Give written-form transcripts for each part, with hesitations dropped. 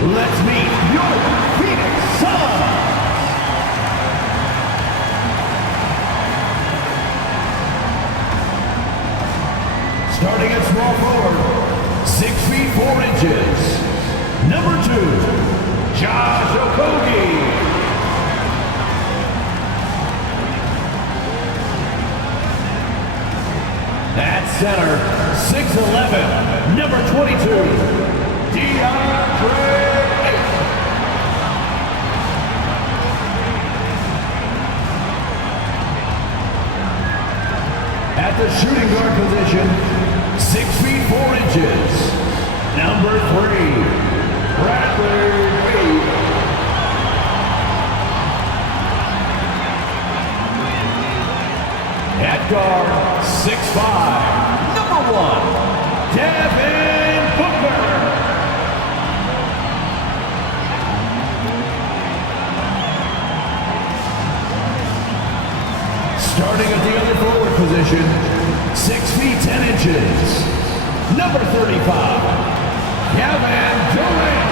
Let's meet your Phoenix Suns. Starting at small forward, 6 feet 4 inches, number 2, Josh Okogie. At center, 6'11", number 22, DeAndre Ayton. At the shooting guard position, 6 feet 4 inches, number 3, Bradley Beal. At guard, 6'5", number 1, Devin Booker. Starting at the other forward position, 6 feet 10 inches, number 35, Kevin Durant.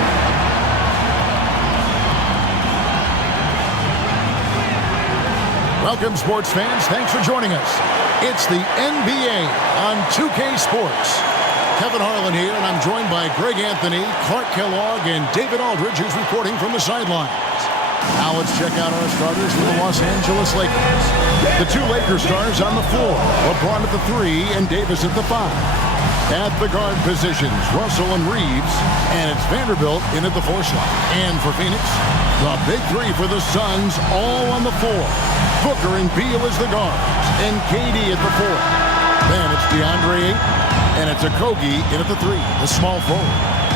Welcome, sports fans. Thanks for joining us. It's the NBA on 2K Sports. Kevin Harlan here, and I'm joined by Greg Anthony, Clark Kellogg, and David Aldridge, who's reporting from the sidelines. Now let's check out our starters for the Los Angeles Lakers. The 2 Lakers stars on the floor, LeBron at the 3 and Davis at the 5. At the guard positions, Russell and Reeves, and it's Vanderbilt in at the 4 slot. And for Phoenix, the big 3 for the Suns, all on the floor. Booker and Beal as the guards, and KD at the 4. Then it's DeAndre Ayton, and it's Okogie in at the 3, the small forward.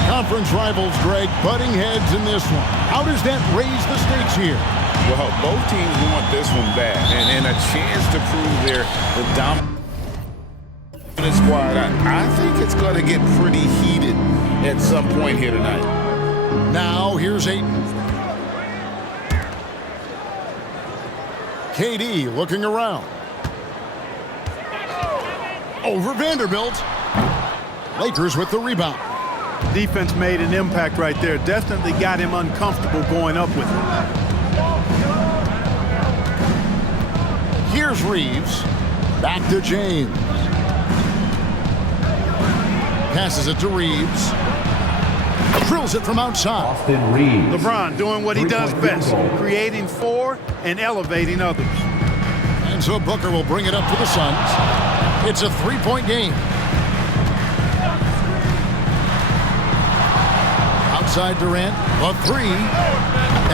Conference rivals, Greg, butting heads in this one. How does that raise the stakes here? Well, both teams want this one bad, and a chance to prove their dominant squad. I think it's going to get pretty heated at some point here tonight. Now here's Ayton. KD looking around. Over Vanderbilt. Lakers with the rebound. Defense made an impact right there. Definitely got him uncomfortable going up with it. Here's Reeves. Back to James. Passes it to Reeves. Drills it from outside. Austin Reeves. LeBron doing what he does best, creating for and elevating others. And so Booker will bring it up for the Suns. It's a 3-point game. Outside Durant, a 3.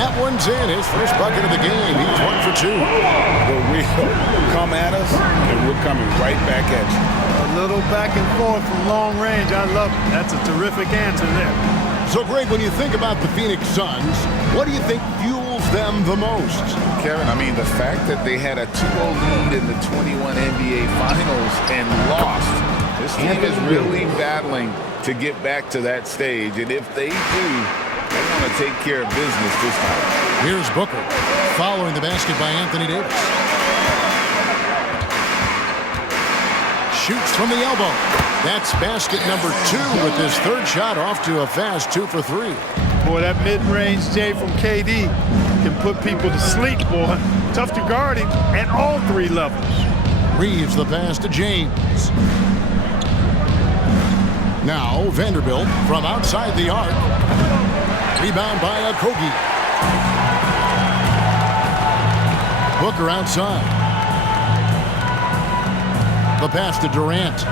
That one's in. His first bucket of the game. He's 1 for 2. But we'll come at us, and we're coming right back at you. A little back and forth from long range. I love it. That's a terrific answer there. So, Greg, when you think about the Phoenix Suns, what do you think fuels them the most? Kevin, I mean, the fact that they had a 2-0 lead in the 21 NBA Finals and lost. This team is really battling to get back to that stage, and if they do, they want to take care of business this time. Here's Booker, following the basket by Anthony Davis. Shoots from the elbow. That's basket number 2 with his 3rd shot off to a fast 2 for 3. Boy, that mid-range J from KD can put people to sleep, boy. Tough to guard him at all 3 levels. Reeves the pass to James. Now Vanderbilt from outside the arc. Rebound by Okogie. Booker outside. The pass to Durant.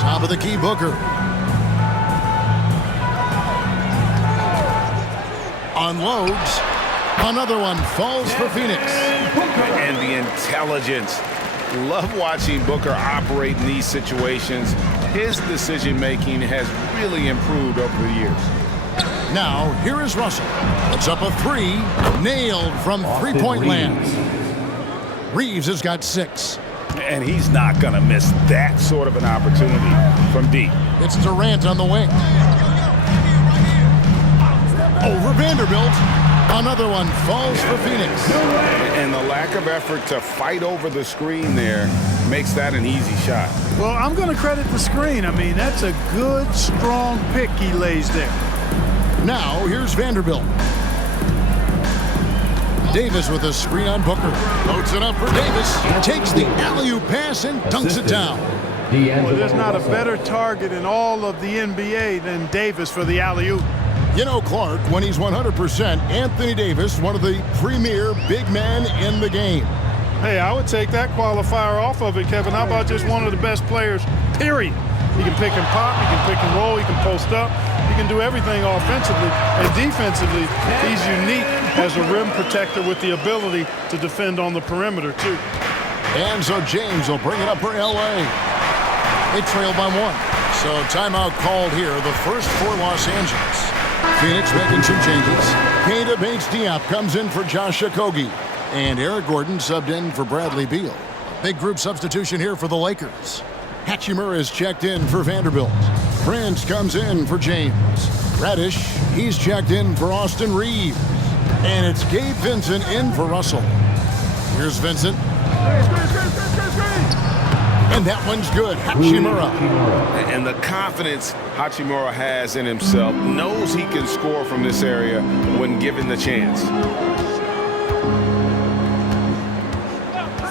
Top of the key, Booker. Unloads. Another one falls for Phoenix. And the intelligence. Love watching Booker operate in these situations. His decision-making has really improved over the years. Now, here is Russell. It's up a 3. Nailed from 3-point land. Reeves has got 6. And he's not going to miss that sort of an opportunity from deep. It's Durant on the wing. Over Vanderbilt. Another one falls for Phoenix. And the lack of effort to fight over the screen there makes that an easy shot. Well, I'm going to credit the screen. I mean, that's a good, strong pick he lays there. Now, here's Vanderbilt. Davis with a screen on Booker. Loads it up for Davis. Takes the alley-oop pass and dunks it down. Well, there's not a better target in all of the NBA than Davis for the alley-oop. You know, Clark, when he's 100%, Anthony Davis, one of the premier big men in the game. Hey, I would take that qualifier off of it, Kevin. How about just one of the best players, period? He can pick and pop, he can pick and roll, he can post up, he can do everything offensively. And defensively, he's unique as a rim protector with the ability to defend on the perimeter, too. And so James will bring it up for L.A. They trail by 1. So timeout called here, the first for Los Angeles. Phoenix making some changes. Keita Bates-Diop comes in for Josh Okogie. And Eric Gordon subbed in for Bradley Beal. A big group substitution here for the Lakers. Hachimura is checked in for Vanderbilt. Prince comes in for James. Radish, he's checked in for Austin Reeves. And it's Gabe Vincent in for Russell. Here's Vincent. And that one's good. Hachimura. And the confidence Hachimura has in himself, knows he can score from this area when given the chance.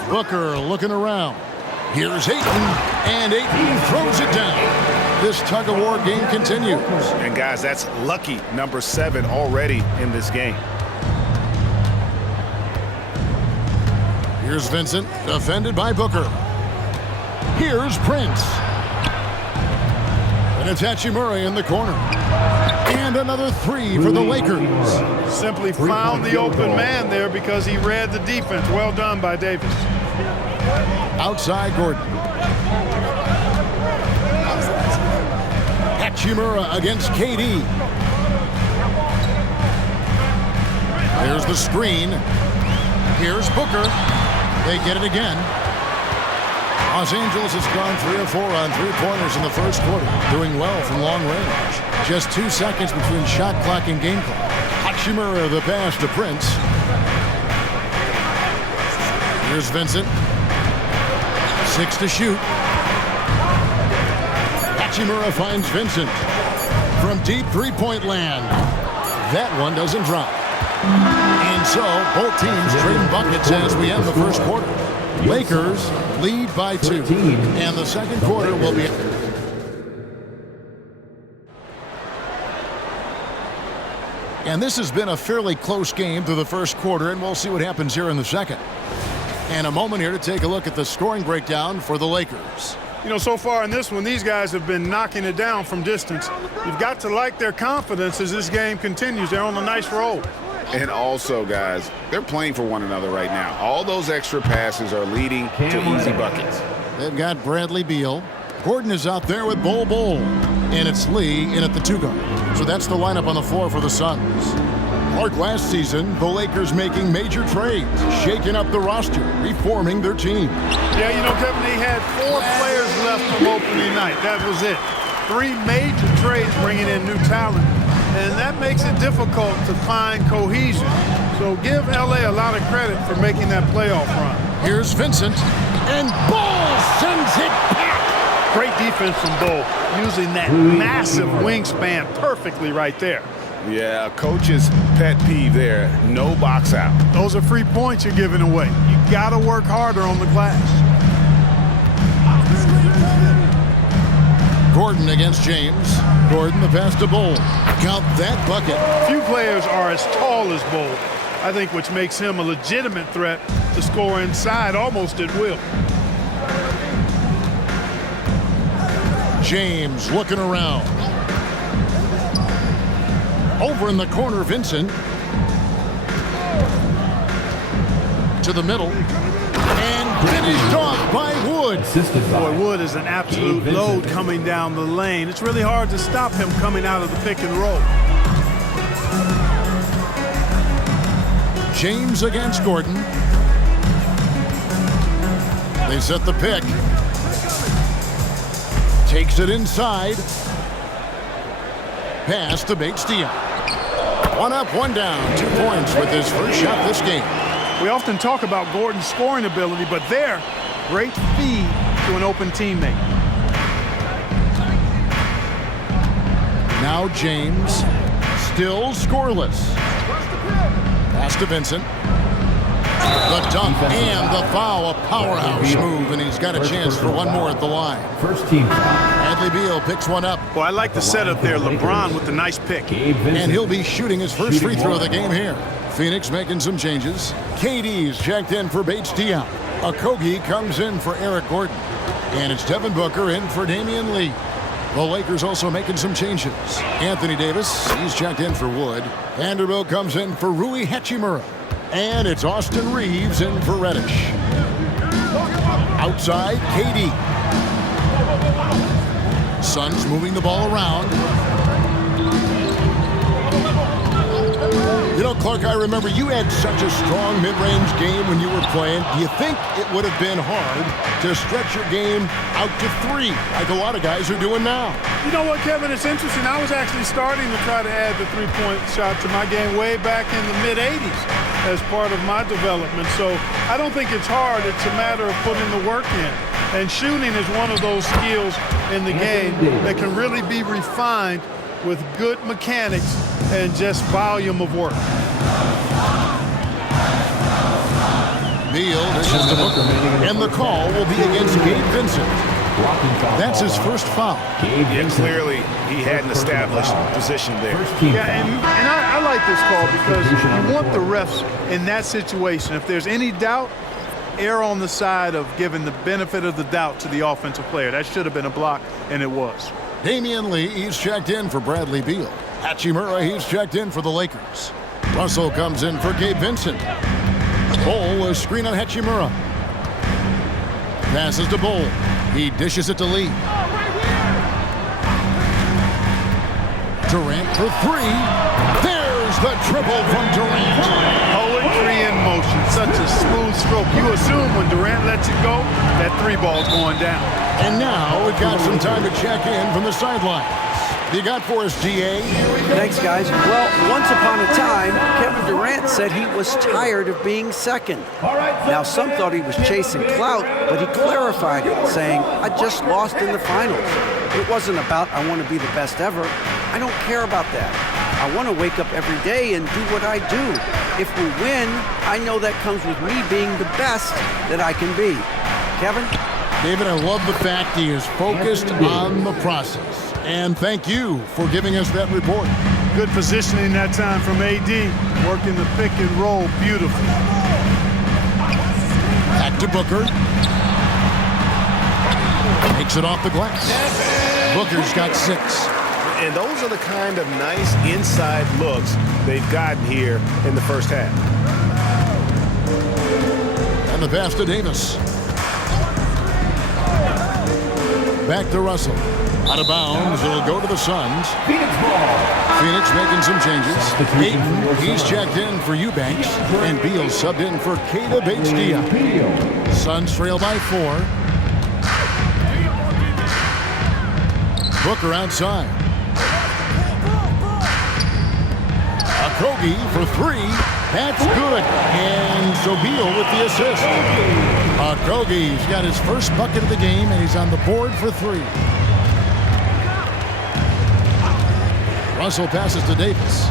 Booker looking around. Here's Ayton, and Ayton throws it down. This tug-of-war game continues. And guys, that's lucky number 7 already in this game. Here's Vincent, defended by Booker. Here's Prince. And it's Hachimura in the corner. And another 3 for the Lakers. Simply found the open man there because he read the defense. Well done by Davis. Outside Gordon. Hachimura against KD. There's the screen. Here's Booker. They get it again. Los Angeles has gone 3 of 4 on 3-pointers in the first quarter, doing well from long range. Just 2 seconds between shot clock and game clock. Hachimura the pass to Prince. Here's Vincent. 6 to shoot. Hachimura finds Vincent from deep three-point land. That one doesn't drop. And so both teams trading buckets as we end the first quarter. Lakers lead by 2. And the second quarter will be... And this has been a fairly close game through the first quarter, and we'll see what happens here in the second. And a moment here to take a look at the scoring breakdown for the Lakers. You know, so far in this one, these guys have been knocking it down from distance. You've got to like their confidence as this game continues. They're on a nice roll. And also, guys, they're playing for one another right now. All those extra passes are leading to easy buckets. They've got Bradley Beal. Gordon is out there with Bol. And it's Lee in at the 2-guard. So that's the lineup on the floor for the Suns. Like last season, the Lakers making major trades, shaking up the roster, reforming their team. Yeah, you know, Kevin, they had 4 players left from opening night. That was it. 3 major trades bringing in new talent. And that makes it difficult to find cohesion. So give L.A. a lot of credit for making that playoff run. Here's Vincent, and Ball sends it back. Great defense from Bull, using that massive wingspan perfectly right there. Yeah, coach's pet peeve there, no box out. Those are free points you're giving away. You got to work harder on the glass. Gordon against James. Gordon the pass to Bull. Count that bucket. Few players are as tall as Bull, I think, which makes him a legitimate threat to score inside almost at will. James looking around. Over in the corner, Vincent. To the middle. And finished off by Wood. Boy, Wood is an absolute load coming down the lane. It's really hard to stop him coming out of the pick and roll. James against Gordon. They set the pick. Takes it inside. Pass to Bates-Diop. 1 up, 1 down. 2 points with his first shot this game. We often talk about Gordon's scoring ability, but there, great feed to an open teammate. Now James still scoreless. Pass to Vincent. The dunk and the foul, a powerhouse move, and he's got a chance for one more at the line. First team foul. Bradley Beal picks one up. Well, I like the setup there. LeBron with the nice pick. And he'll be shooting his first free throw of the game here. Phoenix making some changes. KD's checked in for Bates Diop. Okogie comes in for Eric Gordon. And it's Devin Booker in for Damian Lee. The Lakers also making some changes. Anthony Davis, he's checked in for Wood. Vanderbilt comes in for Rui Hachimura. And it's Austin Reeves in for Reddish. Outside, KD. Suns moving the ball around. You know, Clark, I remember you had such a strong mid-range game when you were playing. Do you think it would have been hard to stretch your game out to 3, like a lot of guys are doing now? You know what, Kevin? It's interesting. I was actually starting to try to add the three-point shot to my game way back in the mid-'80s as part of my development. So I don't think it's hard. It's a matter of putting the work in. And shooting is one of those skills in the game that can really be refined with good mechanics and just volume of work. Beal dishes to Booker, and the call will be against Gabe Vincent. That's his first foul. Yeah, clearly he had an established position there. Yeah, and I like this call because you want the refs in that situation. If there's any doubt, err on the side of giving the benefit of the doubt to the offensive player. That should have been a block, and it was. Damian Lee, he's checked in for Bradley Beal. Hachimura, he's checked in for the Lakers. Russell comes in for Gabe Vincent. Bol, a screen on Hachimura. Passes to Bol. He dishes it to Lee. Durant for 3. There's the triple from Durant. Poetry in motion. Such a smooth stroke. You assume when Durant lets it go, that 3-ball's going down. And now we've got some time to check in from the sidelines. You got for us, DA? Thanks, guys. Well, once upon a time, Kevin Durant said he was tired of being second. Now, some thought he was chasing clout, but he clarified it, saying, I just lost in the finals. It wasn't about, I want to be the best ever. I don't care about that. I want to wake up every day and do what I do. If we win, I know that comes with me being the best that I can be. Kevin? David, I love the fact he is focused on the process. And thank you for giving us that report. Good positioning that time from AD. Working the pick and roll beautifully. Back to Booker. Takes it off the glass. Booker's got 6. And those are the kind of nice inside looks they've gotten here in the first half. And the pass to Davis. Back to Russell. Out of bounds, it'll go to the Suns. Phoenix making some changes. Ayton, he's checked in for Eubanks. And Beal subbed in for Keita Bates-Diop. Suns trail by 4. Booker outside. Okogie for 3. That's good. And so Beal with the assist. Okogie's got his first bucket of the game, and he's on the board for 3. Russell passes to Davis.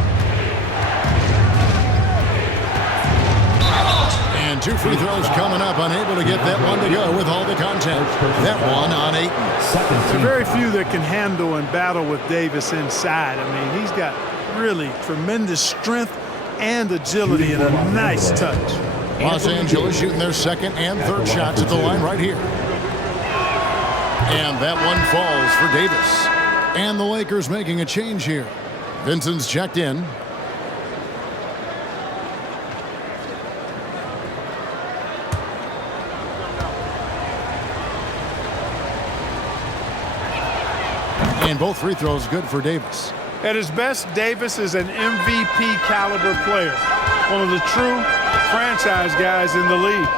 And 2 free throws coming up. Unable to get that one to go with all the contact. That one on 8. There are very few that can handle and battle with Davis inside. I mean, he's got really tremendous strength and agility and a nice touch. Los Angeles shooting their second and third shots at the line right here. And that one falls for Davis. And the Lakers making a change here. Vincent's checked in. And both free throws good for Davis. At his best, Davis is an MVP caliber player. One of the true franchise guys in the league.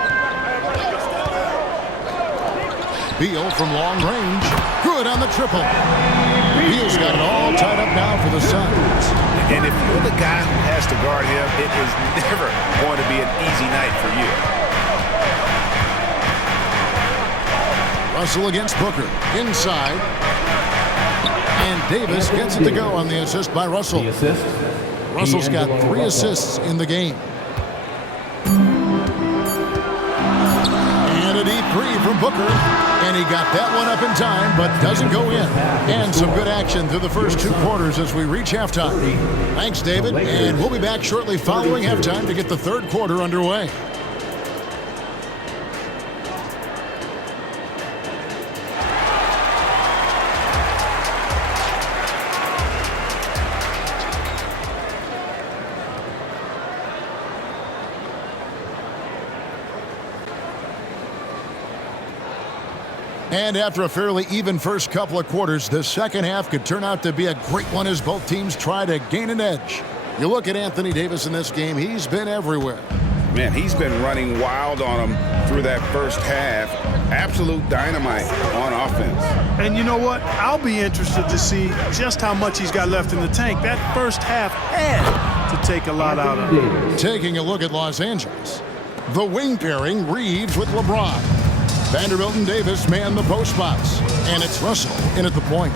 Beal from long range. Good on the triple. Beal's got it all tied up now for the Suns. And if you're the guy who has to guard him, it is never going to be an easy night for you. Russell against Booker. Inside. And Davis gets it to go on the assist by Russell. The assist Russell's got 3 assists in the game. And a deep 3 from Booker. And he got that one up in time, but doesn't go in. And some good action through the first 2 quarters as we reach halftime. Thanks, David. And we'll be back shortly following halftime to get the 3rd quarter underway. And after a fairly even first couple of quarters, the second half could turn out to be a great one as both teams try to gain an edge. You look at Anthony Davis in this game, he's been everywhere. Man, he's been running wild on him through that first half. Absolute dynamite on offense. And you know what? I'll be interested to see just how much he's got left in the tank. That first half had to take a lot out of him. Taking a look at Los Angeles. The wing pairing, Reeves with LeBron. Vanderbilt and Davis man the post spots. And it's Russell in at the point.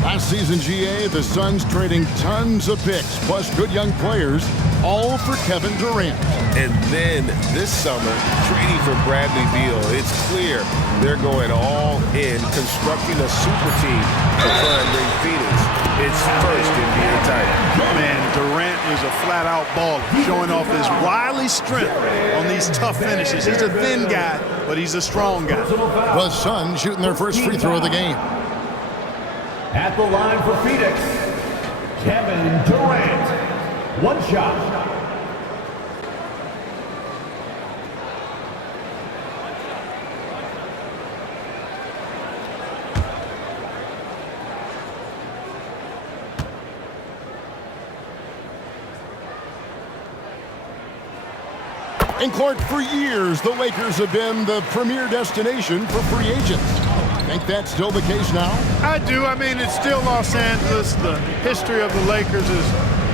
Last season, GA, the Suns trading tons of picks, plus good young players, all for Kevin Durant. And then this summer, trading for Bradley Beal. It's clear they're going all in, constructing a super team to try and bring Phoenix its first NBA title. Man, Durant is a flat-out baller, showing off his wily strength on these tough finishes. He's a thin guy, but he's a strong guy. The Suns shooting their first free throw of the game. At the line for Phoenix, Kevin Durant. 1 shot. And Clark, for years, the Lakers have been the premier destination for free agents. Think that's still the case now? I do. I mean, it's still Los Angeles. The history of the Lakers is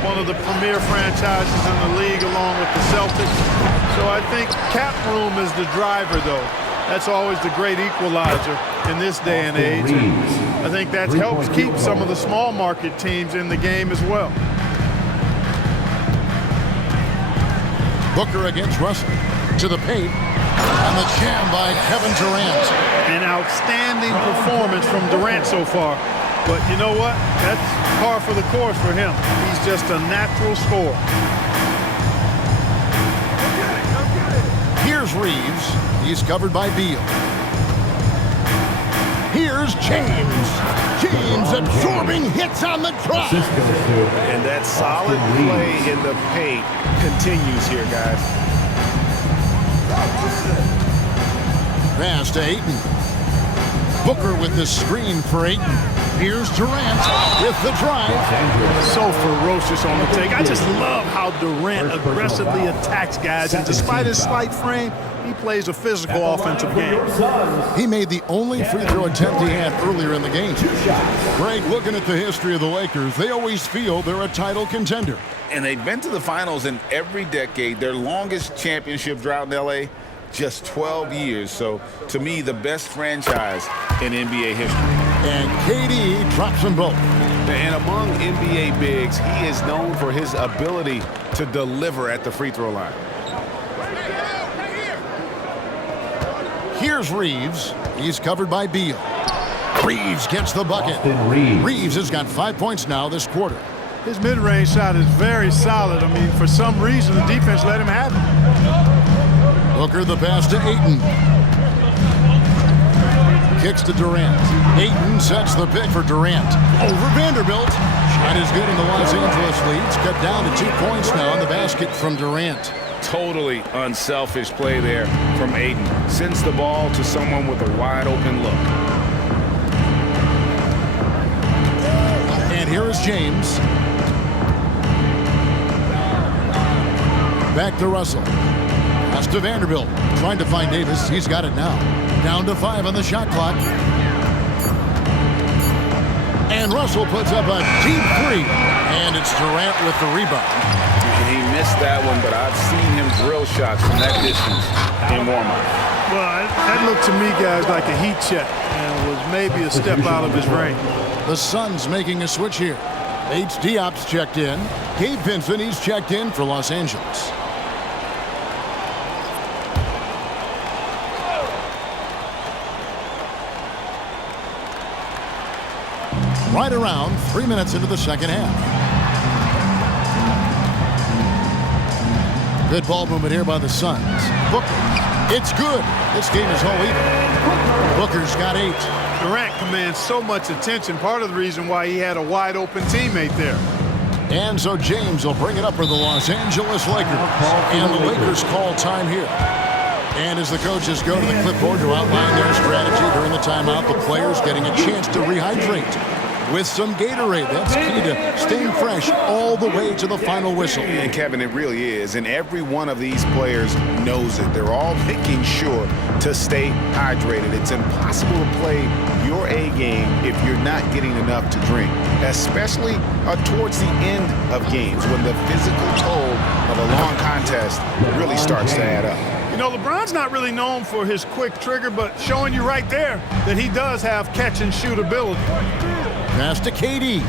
one of the premier franchises in the league along with the Celtics. So I think cap room is the driver, though. That's always the great equalizer in this day and age. And I think that helps keep some of the small market teams in the game as well. Booker against Russell. To the paint. And the jam by Kevin Durant. An outstanding performance from Durant so far. But you know what? That's par for the course for him. He's just a natural scorer. Here's Reeves. He's covered by Beal. Here's James. James absorbing hits on the drive. And that solid play in the paint continues here, guys. Pass to Ayton. Booker with the screen for Ayton. Here's Durant with the drive. So ferocious on the take. I just love how Durant aggressively attacks guys. And despite his slight frame, he plays a physical offensive game. He made the only free throw attempt he had earlier in the game. Greg, looking at the history of the Lakers, they always feel they're a title contender. And they've been to the finals in every decade. Their longest championship drought in L.A., just 12 years. So, to me, the best franchise in NBA history. And KD drops them both. And among NBA bigs, he is known for his ability to deliver at the free throw line. Here's Reeves. He's covered by Beal. Reeves gets the bucket. Reeves has got 5 points now this quarter. His mid-range shot is very solid. I mean, for some reason, the defense let him have it. Booker the pass to Ayton. Kicks to Durant. Ayton sets the pick for Durant. Over Vanderbilt. Shot is good in the Los Angeles leads. Cut down to 2 points now on the basket from Durant. Totally unselfish play there from Ayton. Sends the ball to someone with a wide open look. And here is James. Back to Russell. Pass to Vanderbilt. Trying to find Davis. He's got it now. Down to 5 on the shot clock. And Russell puts up a deep 3. And it's Durant with the rebound. He missed that one, but I've seen him drill shots from that distance in warm-up. Well, that looked to me, guys, like a heat check. And was maybe a step out of his range. The Suns making a switch here. H. Diop's checked in. Gabe Vincent, he's checked in for Los Angeles. Right around 3 minutes into the second half. Good ball movement here by the Suns. Booker. It's good. This game is all even. Booker's got 8. Durant commands so much attention. Part of the reason why he had a wide open teammate there. And so James will bring it up for the Los Angeles Lakers. And the Lakers call time here. And as the coaches go to the clipboard to outline their strategy during the timeout, the players getting a chance to rehydrate with some Gatorade. That's key to staying fresh all the way to the final whistle. And Kevin, it really is. And every one of these players knows it. They're all making sure to stay hydrated. It's impossible to play your A game if you're not getting enough to drink, especially towards the end of games when the physical toll of a long contest really starts to add up. You know, LeBron's not really known for his quick trigger, but showing you right there that he does have catch and shoot ability. Pass to KD.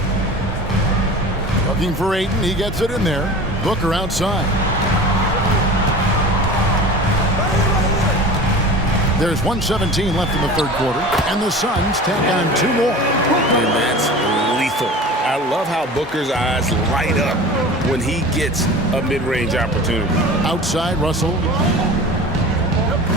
Looking for Ayton. He gets it in there. Booker outside. There's 1:17 left in the third quarter, and the Suns tack on 2 more. And that's lethal. I love how Booker's eyes light up when he gets a mid-range opportunity. Outside, Russell.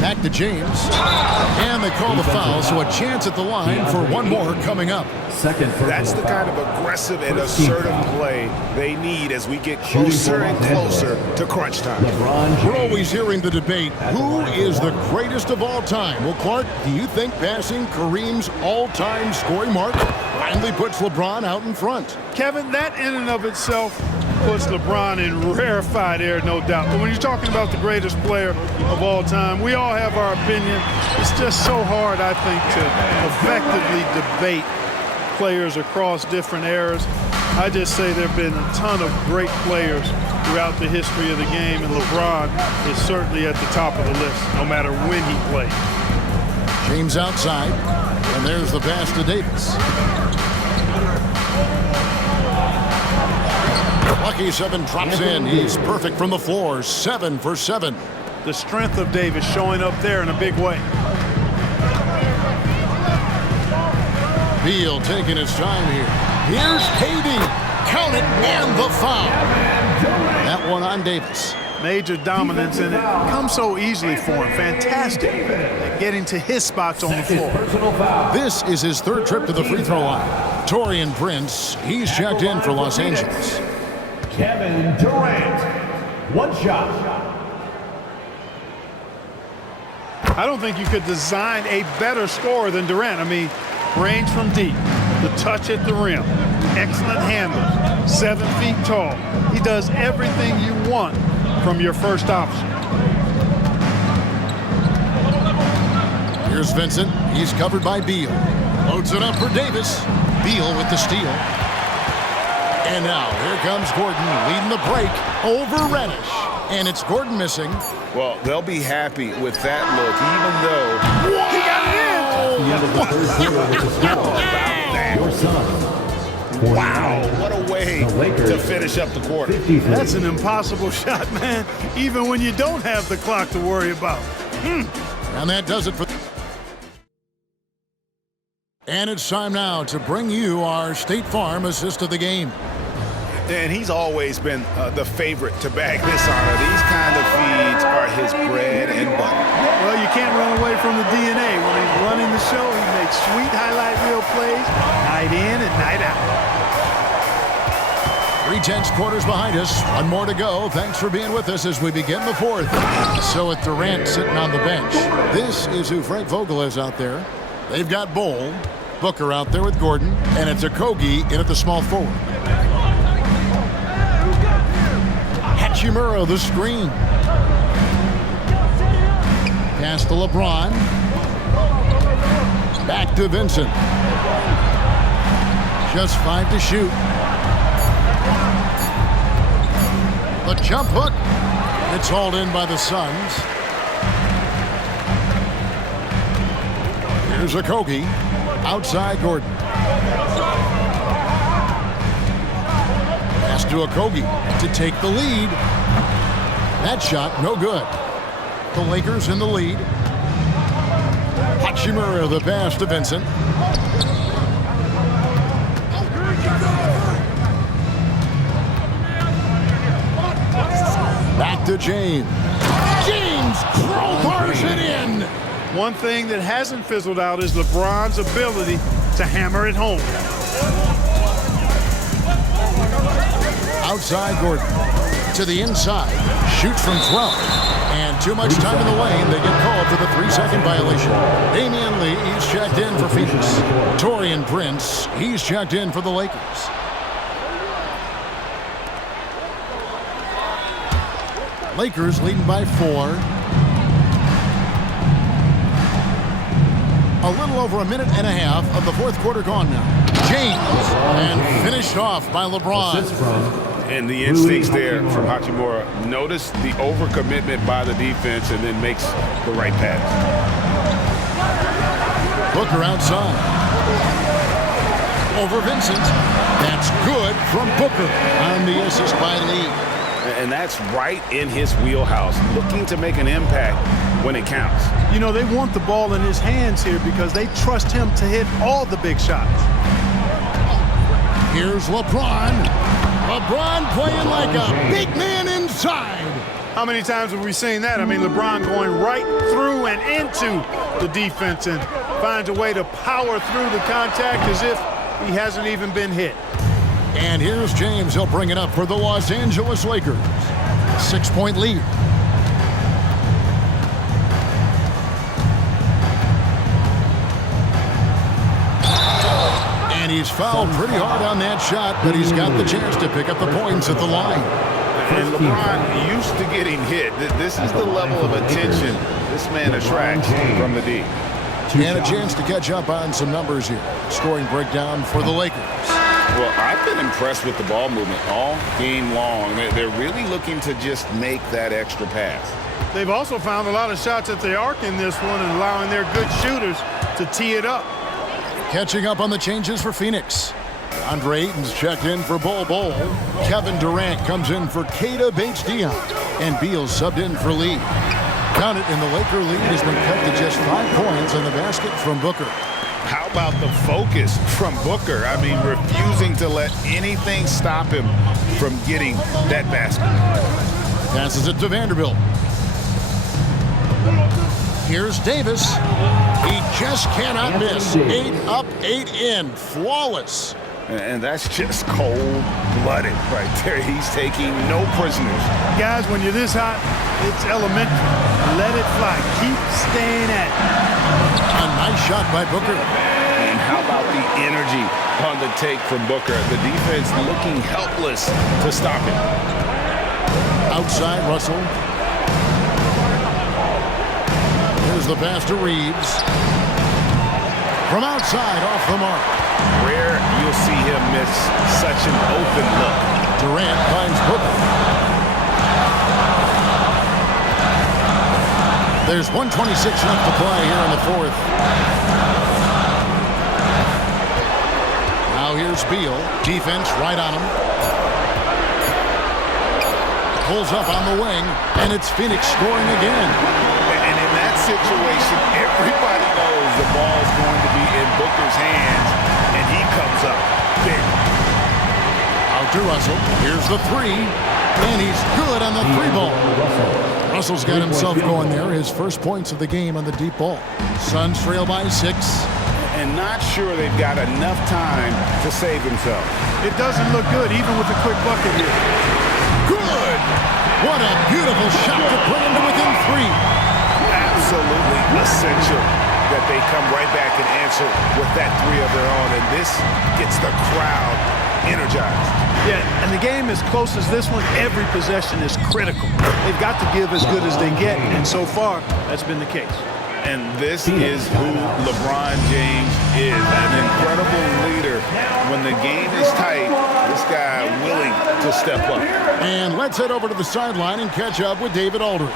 Back to James. And they call the foul, so a chance at the line for one more coming up. That's the kind of aggressive and assertive play they need as we get closer and closer to crunch time. We're always hearing the debate, who is the greatest of all time? Well, Clark, do you think passing Kareem's all-time scoring mark finally puts LeBron out in front? Kevin, that in and of itself puts LeBron in rarefied air, no doubt. But when you're talking about the greatest player of all time, we all have our opinion. It's just so hard, I think, to effectively debate players across different eras. I just say there have been a ton of great players throughout the history of the game, and LeBron is certainly at the top of the list, no matter when he played. James outside, and there's the pass to Davis. Lucky 7 drops in. He's perfect from the floor. 7 for 7. The strength of Davis showing up there in a big way. Beal taking his time here. Here's KD. Count it, and the foul. That one on Davis. Major dominance, and it comes so easily for him. Fantastic at getting to his spots on the floor. This is his 3rd trip to the free throw line. Taurean Prince, he's checked in for Los Angeles. Kevin Durant, 1 shot. I don't think you could design a better scorer than Durant. I mean, range from deep, the touch at the rim, excellent handle, 7 feet tall. He does everything you want from your first option. Here's Vincent. He's covered by Beal. Loads it up for Davis. Beal with the steal. And now here comes Gordon leading the break over Reddish. And it's Gordon missing. Well, they'll be happy with that look, even though He got it in! wow, what a way to finish up the quarter. That's an impossible shot, man, even when you don't have the clock to worry about. And that does it for... And it's time now to bring you our State Farm assist of the game. And he's always been the favorite to bag this honor. These kind of feeds are his bread and butter. Well, you can't run away from the DNA. When he's running the show, he makes sweet highlight reel plays night in and night out. 3/10 quarters behind us. 1 more to go. Thanks for being with us as we begin the 4th. So with Durant sitting on the bench, this is who Frank Vogel is out there. They've got Bol, Booker out there with Gordon, and it's Okogie in at the small forward. Hachimura, the screen. Pass to LeBron. Back to Vincent. Just 5 to shoot. The jump hook. It's hauled in by the Suns. Here's Okogie. Outside Gordon. to Okogie to take the lead. That shot, no good. The Lakers in the lead. Hachimura the pass to Vincent. Back to James. James crowbars it in. One thing that hasn't fizzled out is LeBron's ability to hammer it home. Outside Gordon. To the inside. Shoots from 12. And too much time in the lane. They get called for the 3-second violation. Damian Lee, he's checked in for Phoenix. Taurean Prince, he's checked in for the Lakers. Lakers leading by 4. A little over a minute and a half of the fourth quarter gone now. James, and finished off by LeBron. And the instincts there from Hachimura. Notice the overcommitment by the defense and then makes the right pass. Booker outside. Over Vincent. That's good from Booker on the assist by Lee. And that's right in his wheelhouse, looking to make an impact when it counts. You know, they want the ball in his hands here because they trust him to hit all the big shots. Here's LeBron. LeBron playing like a big man inside. How many times have we seen that? I mean, LeBron going right through and into the defense and finds a way to power through the contact as if he hasn't even been hit. And here's James. He'll bring it up for the Los Angeles Lakers. 6-point lead. And he's fouled pretty hard on that shot, but he's got the chance to pick up the points at the line. And LeBron used to getting hit. This is the level of attention this man attracts from the D. And a chance to catch up on some numbers here. Scoring breakdown for the Lakers. Well, I've been impressed with the ball movement all game long. They're really looking to just make that extra pass. They've also found a lot of shots at the arc in this one and allowing their good shooters to tee it up. Catching up on the changes for Phoenix. Andre Ayton's checked in for Bol Bol. Kevin Durant comes in for Keita Bates-Diop. And Beal's subbed in for Lee. Count it, and the Laker lead has been cut to just 5 points on the basket from Booker. How about the focus from Booker? I mean, refusing to let anything stop him from getting that basket. Passes it to Vanderbilt. Here's Davis. He just cannot miss. 8 up, 8 in. Flawless. And that's just cold-blooded right there. He's taking no prisoners. Guys, when you're this hot, it's elementary. Let it fly. Keep staying at it. A nice shot by Booker. And how about the energy on the take from Booker? The defense looking helpless to stop him. Outside Russell. Here's the pass to Reeves. From outside, off the mark. Rare you'll see him miss such an open look. Durant finds Booker. There's 1:26 left to play here in the fourth. Now here's Beal. Defense right on him. Pulls up on the wing, and it's Phoenix scoring again. And in that situation, everybody knows the ball's going to be in Booker's hands, and he comes up big. Out to Russell. Here's the three, and he's good on the 3-ball. Russell's got himself going there. His first points of the game on the deep ball. Suns trail by 6. And not sure they've got enough time to save themselves. It doesn't look good, even with a quick bucket here. Good! What a beautiful shot to put him to within 3. Absolutely essential that they come right back and answer with that 3 of their own. And this gets the crowd energized. Yeah, and the game as close as this one, every possession is critical. They've got to give as good as they get, and so far, that's been the case. And this is who LeBron James is, an incredible leader. When the game is tight, this guy willing to step up. And let's head over to the sideline and catch up with David Aldridge.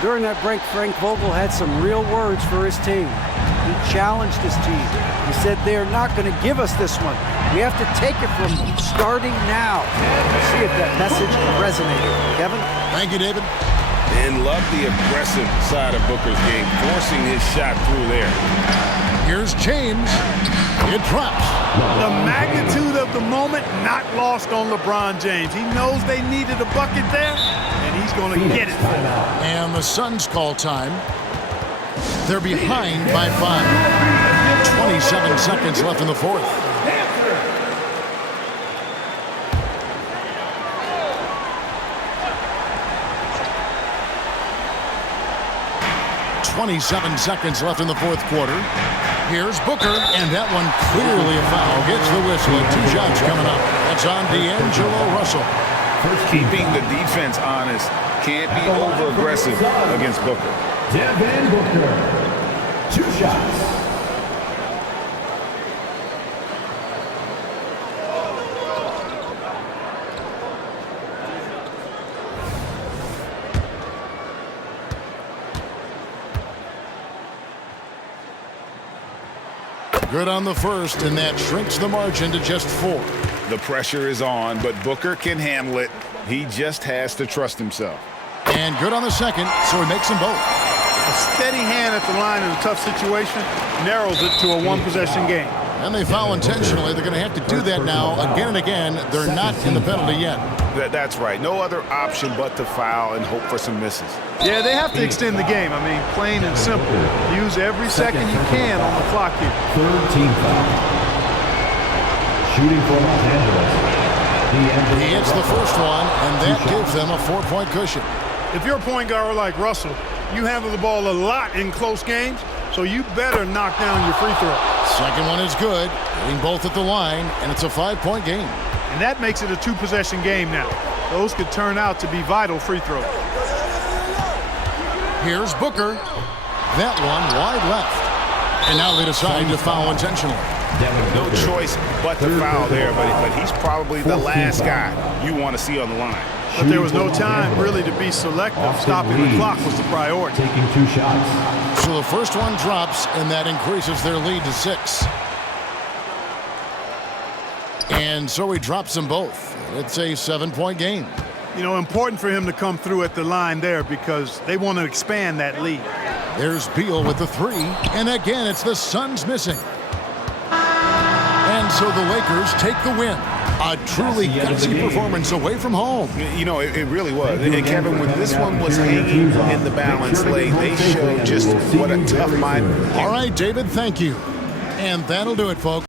During that break, Frank Vogel had some real words for his team. He challenged his team. He said, they're not going to give us this one. We have to take it from starting now. Let's see if that message resonated. Kevin? Thank you, David. And love the aggressive side of Booker's game, forcing his shot through there. Here's James. It drops. The magnitude of the moment not lost on LeBron James. He knows they needed a bucket there, and he's going to get it. And the Suns call time. They're behind by 5. 27 seconds left in the fourth. .27 seconds left in the fourth quarter. Here's Booker, and that one clearly a foul. Gets the whistle. 2 shots coming up. That's on D'Angelo Russell. Keeping the defense honest. Can't be over-aggressive against Booker. Devin Booker. 2 shots. Good on the first, and that shrinks the margin to just 4. The pressure is on, but Booker can handle it. He just has to trust himself. And good on the second, so he makes them both. A steady hand at the line in a tough situation narrows it to a one-possession game. And they foul intentionally. They're going to have to do that now again and again. They're not in the penalty yet. That's right. No other option but to foul and hope for some misses. Yeah, they have to extend the game. I mean, plain and simple. Use every second you can on the clock here. 3rd team foul. Shooting for Los Angeles. He hits the first one, and that gives them a 4-point cushion. If you're a point guard like Russell, you handle the ball a lot in close games, so you better knock down your free throw. Second one is good, hitting both at the line, and it's a 5-point game. And that makes it a 2-possession game now. Those could turn out to be vital free throws. Here's Booker. That one wide left. And now they decide to foul intentionally. No choice but to foul there, but he's probably the last guy you want to see on the line. But there was no time really to be selective. Stopping the clock was the priority. Taking 2 shots. So the first one drops, and that increases their lead to 6. And so he drops them both. It's a 7-point game. You know, important for him to come through at the line there because they want to expand that lead. There's Beal with the 3, and again it's the Suns missing. And so the Lakers take the win. A truly gutsy performance away from home. You know, it really was. And Kevin, when this one was hanging in the balance lane, they showed just what a tough mind. All right, David, thank you. And that'll do it, folks.